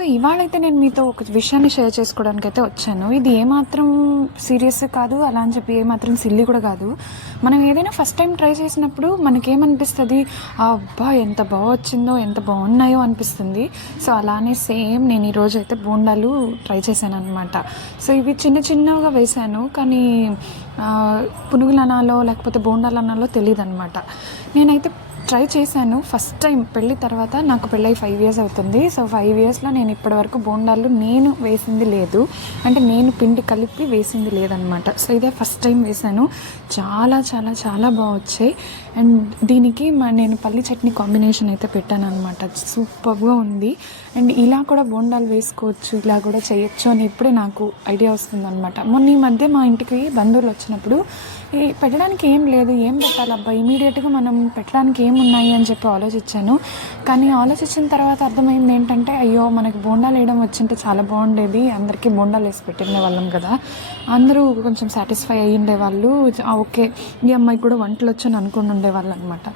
So ఇవాళైతే నేను మీతో ఒక విషయాన్ని షేర్ చేసుకోవడానికైతే వచ్చాను. ఇది ఏమాత్రం సీరియస్ కాదు, అలా అని చెప్పి ఏమాత్రం సిల్లీ కూడా కాదు. మనం ఏదైనా ఫస్ట్ టైం ట్రై చేసినప్పుడు మనకేమనిపిస్తుంది, అబ్బా ఎంత బాగా వచ్చిందో, ఎంత బాగున్నాయో అనిపిస్తుంది. సో అలానే సేమ్ నేను ఈరోజు అయితే బోండాలు ట్రై చేశాను అనమాట. సో ఇవి చిన్న చిన్నగా వేశాను, కానీ పునుగులు అనాలో లేకపోతే బోండాలు అనాలో తెలియదు అనమాట. నేనైతే ట్రై చేశాను ఫస్ట్ టైం. పెళ్ళి తర్వాత, నాకు పెళ్ళై 5 years అవుతుంది. సో 5 yearsలో నేను ఇప్పటివరకు బోండాలు నేను వేసింది లేదు, అంటే నేను పిండి కలిపి వేసింది లేదనమాట. సో ఇదే ఫస్ట్ టైం వేశాను. చాలా చాలా చాలా బాగా వచ్చాయి. అండ్ దీనికి నేను పల్లి చట్నీ కాంబినేషన్ అయితే పెట్టాను అనమాట. సూపర్గా ఉంది. అండ్ ఇలా కూడా బోండాలు వేసుకోవచ్చు, ఇలా కూడా చేయొచ్చు అని ఇప్పుడే నాకు ఐడియా వస్తుందన్నమాట. మొన్న ఈ మధ్య మా ఇంటికి బంధువులు వచ్చినప్పుడు పెట్టడానికి ఏం లేదు, ఏం పెట్టాలబ్బా, ఇమీడియట్గా మనం పెట్టడానికి ఏమున్నాయి అని చెప్పి ఆలోచించాను. కానీ ఆలోచించిన తర్వాత అర్థమైంది ఏంటంటే, అయ్యో మనకి బోండాలు వేయడం వచ్చింటే చాలా బాగుండేది, అందరికీ బోండాలు వేసి పెట్టిండే వాళ్ళం కదా, అందరూ కొంచెం సాటిస్ఫై అయ్యి ఉండేవాళ్ళు. ఓకే, ఈ అమ్మాయి కూడా వంటలు వచ్చని అనుకుని ఉండేవాళ్ళు అనమాట.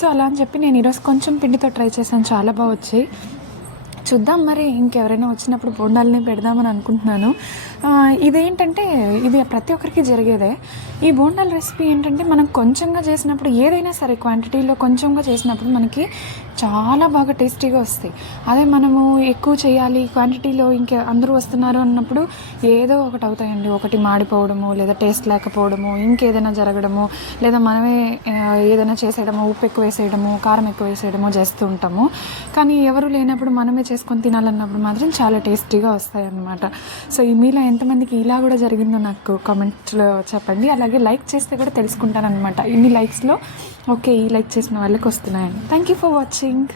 సో అలా అని చెప్పి నేను ఈరోజు కొంచెం పిండితో ట్రై చేశాను, చాలా బాగా వచ్చాయి. చూద్దాం మరి ఇంకెవరైనా వచ్చినప్పుడు బోండాలని పెడదామని అనుకుంటున్నాను. ఇదేంటంటే ఇది ప్రతి ఒక్కరికి జరిగేదే. ఈ బోండాల రెసిపీ ఏంటంటే, మనం కొంచెంగా చేసినప్పుడు, ఏదైనా సరే క్వాంటిటీలో కొంచెంగా చేసినప్పుడు మనకి చాలా బాగా టేస్టీగా వస్తాయి. అదే మనము ఎక్కువ చేయాలి, క్వాంటిటీలో ఇంకా అందరూ వస్తున్నారు అన్నప్పుడు ఏదో ఒకటి అవుతాయండి. ఒకటి మాడిపోవడము, లేదా టేస్ట్ లేకపోవడము, ఇంకేదైనా జరగడము, లేదా మనమే ఏదైనా చేసేయడము, ఉప్పు ఎక్కువ వేసేయడము, కారం ఎక్కువ వేసేయడము చేస్తూ ఉంటాము. కానీ ఎవరు లేనప్పుడు మనమే చేసుకొని తినాలన్నప్పుడు మాత్రం చాలా టేస్టీగా వస్తాయి అన్నమాట. సో ఈ మీలో ఎంతమందికి ఇలా కూడా జరిగిందో నాకు కామెంట్స్లో చెప్పండి. అలాగే లైక్ చేస్తే కూడా తెలుసుకుంటాను అనమాట, ఇన్ని లైక్స్లో ఓకే ఈ లైక్ చేసిన వాళ్ళకి వస్తున్నాయని. Thank you for watching.